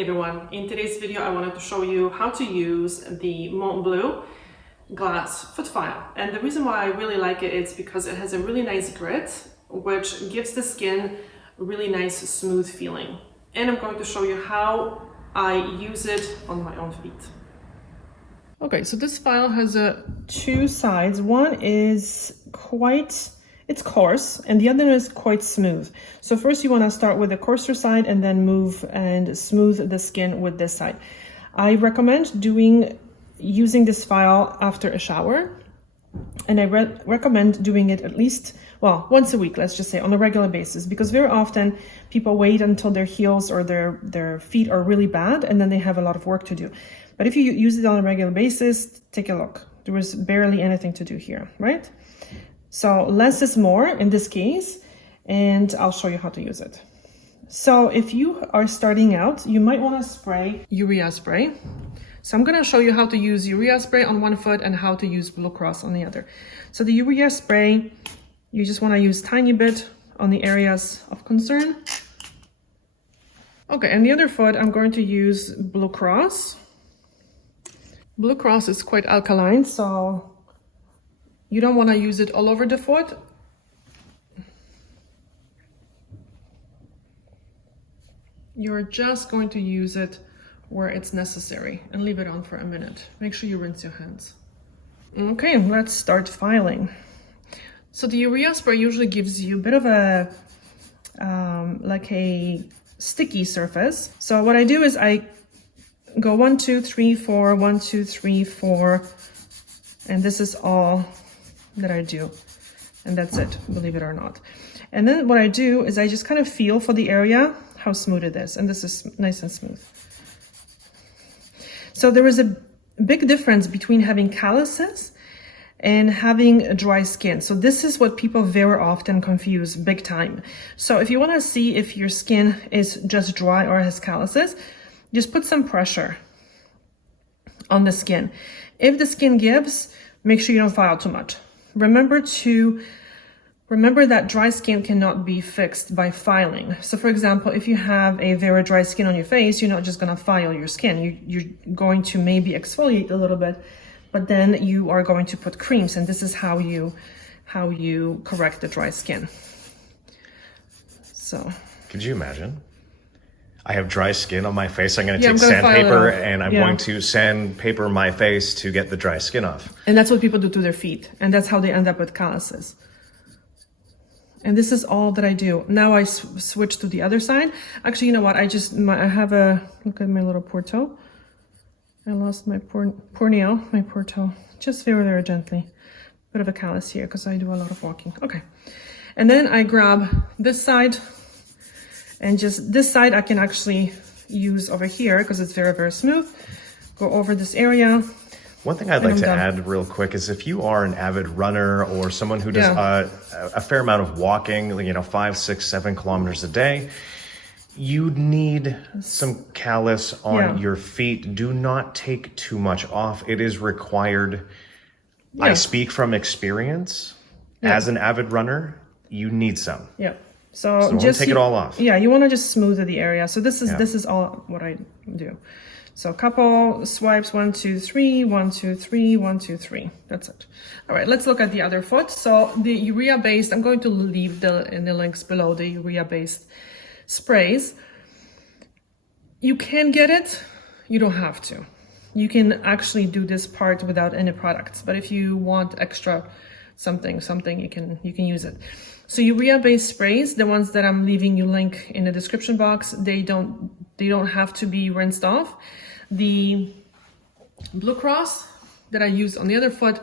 everyone, in today's video I wanted to show you how to use the Mont Bleu glass foot file. And the reason why I really like it is because it has a really nice grit, which gives the skin a really nice smooth feeling. And I'm going to show you how I use it on my own feet. Okay, so this file has two sides. One is it's coarse, and the other is quite smooth. So first you want to start with the coarser side and then move and smooth the skin with this side. I recommend using this file after a shower, and I recommend doing it at least, well, once a week, let's just say, on a regular basis, because very often people wait until their heels or their feet are really bad and then they have a lot of work to do. But if you use it on a regular basis, take a look. There was barely anything to do here, right? So less is more in this case, and I'll show you how to use it. So if you are starting out, you might want to spray urea spray. So I'm going to show you how to use urea spray on one foot and how to use Blue Cross on the other. So the urea spray, you just want to use tiny bit on the areas of concern. Okay, and the other foot, I'm going to use Blue Cross. Blue Cross is quite alkaline, so you don't want to use it all over the foot. You're just going to use it where it's necessary and leave it on for a minute. Make sure you rinse your hands. Okay, let's start filing. So the urea spray usually gives you a bit of a, like a sticky surface. So what I do is I go 1, 2, 3, 4, 1, 2, 3, 4, and this is all that I do, and that's it, believe it or not. And then what I do is I just kind of feel for the area how smooth it is, and this is nice and smooth. So there is a big difference between having calluses and having a dry skin. So this is what people very often confuse big time. So if you want to see if your skin is just dry or has calluses, just put some pressure on the skin. If the skin gives, make sure you don't file too much. Remember that dry skin cannot be fixed by filing. So for example, if you have a very dry skin on your face, you're not just going to file your skin. You're going to maybe exfoliate a little bit, but then you are going to put creams, and this is how you correct the dry skin. So could you imagine? I have dry skin on my face. I'm going to take sandpaper and I'm going to sandpaper my face to get the dry skin off. And that's what people do to their feet. And that's how they end up with calluses. And this is all that I do. Now I switch to the other side. Actually, you know what? I have look at my little poor toe. I lost my poor nail, my poor toe. Just very, very gently. Bit of a callus here because I do a lot of walking. Okay. And then I grab this side. And just this side I can actually use over here because it's very, very smooth. Go over this area. One thing I'd like to add real quick is if you are an avid runner or someone who does a fair amount of walking, 5, 6, 7 kilometers a day, you need some callus on your feet. Do not take too much off. It is required. Yeah. I speak from experience. As an avid runner, you need some. Yeah. So just take it all off. Yeah, you want to just smooth the area. So this is all what I do. So a couple swipes, 1, 2, 3, 1, 2, 3, 1, 2, 3. That's it. All right, let's look at the other foot. So the urea-based, I'm going to leave in the links below the urea-based sprays. You can get it. You don't have to. You can actually do this part without any products. But if you want extra something, you can use it. So urea-based sprays, the ones that I'm leaving you link in the description box, they don't have to be rinsed off. The Blue Cross that I use on the other foot,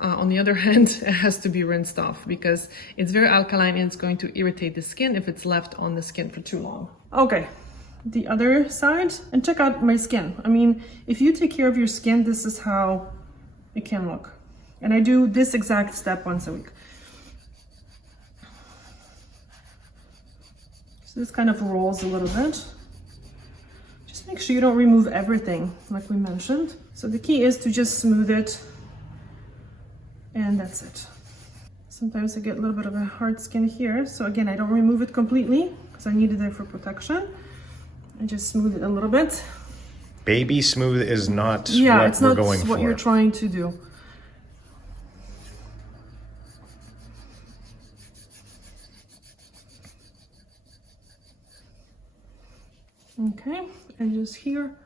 on the other hand, it has to be rinsed off because it's very alkaline and it's going to irritate the skin if it's left on the skin for too long. Okay, the other side, and check out my skin. I mean, if you take care of your skin, this is how it can look. And I do this exact step once a week. So this kind of rolls a little bit. Just make sure you don't remove everything, like we mentioned. So the key is to just smooth it, and that's it. Sometimes I get a little bit of a hard skin here. So again, I don't remove it completely because I need it there for protection. and just smooth it a little bit. Baby smooth is not yeah, what it's not we're going what for. you're trying to do. Okay, and just here.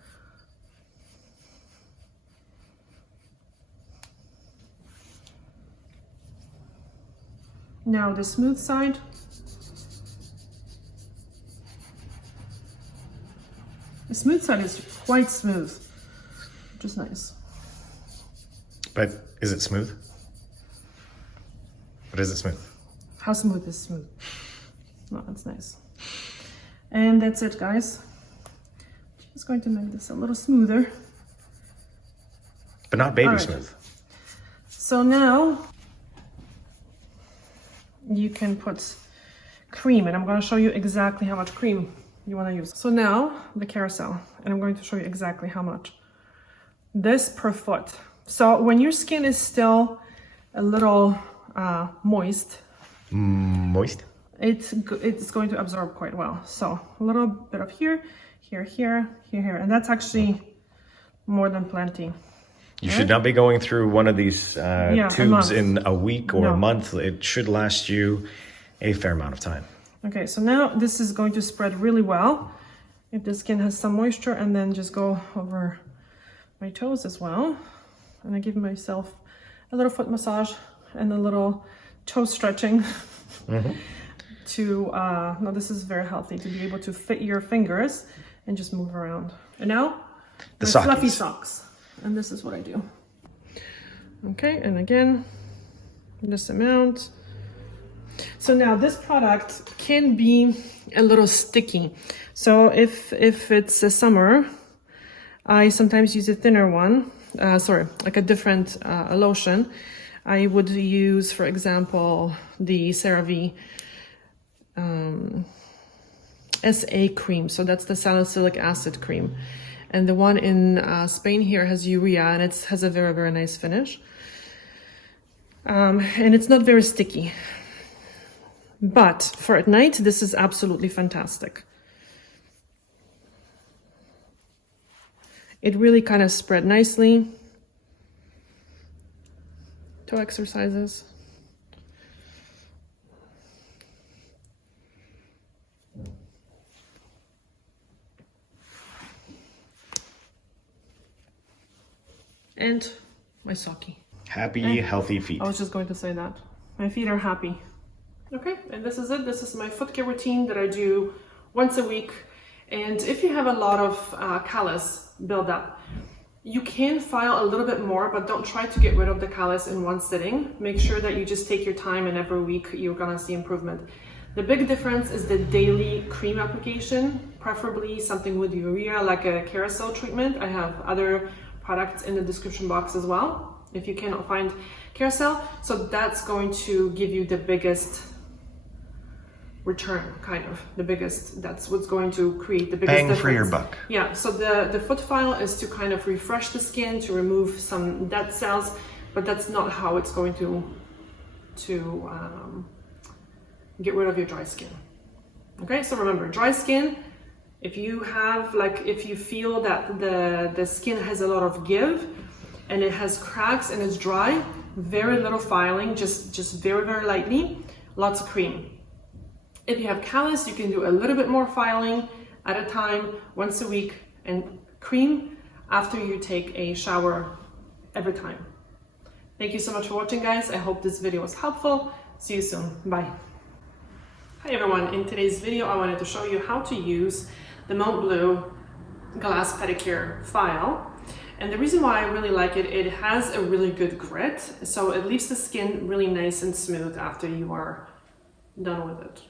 Now the smooth side. The smooth side is quite smooth, which is nice. But is it smooth? But is it smooth? How smooth is smooth? No, that's nice. And that's it, guys. Just going to make this a little smoother. But not baby smooth. So now you can put cream, and I'm going to show you exactly how much cream you want to use. So now the carousel, and I'm going to show you exactly how much. This per foot. So when your skin is still a little moist, it's going to absorb quite well. So a little bit of here, here, here, here, here, and that's actually more than plenty. You should not be going through one of these tubes in a week or a month. It should last you a fair amount of time. Okay, so now this is going to spread really well if the skin has some moisture, and then just go over my toes as well. And I give myself a little foot massage and a little toe stretching to, no, this is very healthy, to be able to fit your fingers and just move around. And now, the fluffy socks. And this is what I do. Okay, and again, this amount. So now this product can be a little sticky. So if it's a summer, I sometimes use a thinner one, like a different lotion. I would use, for example, the CeraVe SA cream. So that's the salicylic acid cream. And the one in Spain here has urea, and it has a very, very nice finish. And it's not very sticky. But for at night, this is absolutely fantastic. It really kind of spread nicely. Toe exercises. And my socky. Happy, healthy feet. I was just going to say that. My feet are happy. Okay, and this is it. This is my foot care routine that I do once a week. And if you have a lot of callus buildup, you can file a little bit more, but don't try to get rid of the callus in one sitting. Make sure that you just take your time, and every week you're gonna see improvement. The big difference is the daily cream application, preferably something with urea, like a carousel treatment. I have other products in the description box as well, if you cannot find carousel. So that's going to give you the biggest return, kind of the biggest, that's what's going to create the biggest bang difference. For your buck. Yeah, so the foot file is to kind of refresh the skin, to remove some dead cells, but that's not how it's going to get rid of your dry skin. Okay, so remember, dry skin, if you have, like, if you feel that the skin has a lot of give and it has cracks and it's dry, very little filing, just very, very lightly, lots of cream. If you have callus, you can do a little bit more filing at a time, once a week, and cream after you take a shower every time. Thank you so much for watching, guys. I hope this video was helpful. See you soon. Bye. Hi everyone. In today's video, I wanted to show you how to use the Mont Bleu glass pedicure file. And the reason why I really like it, it has a really good grit, so it leaves the skin really nice and smooth after you are done with it.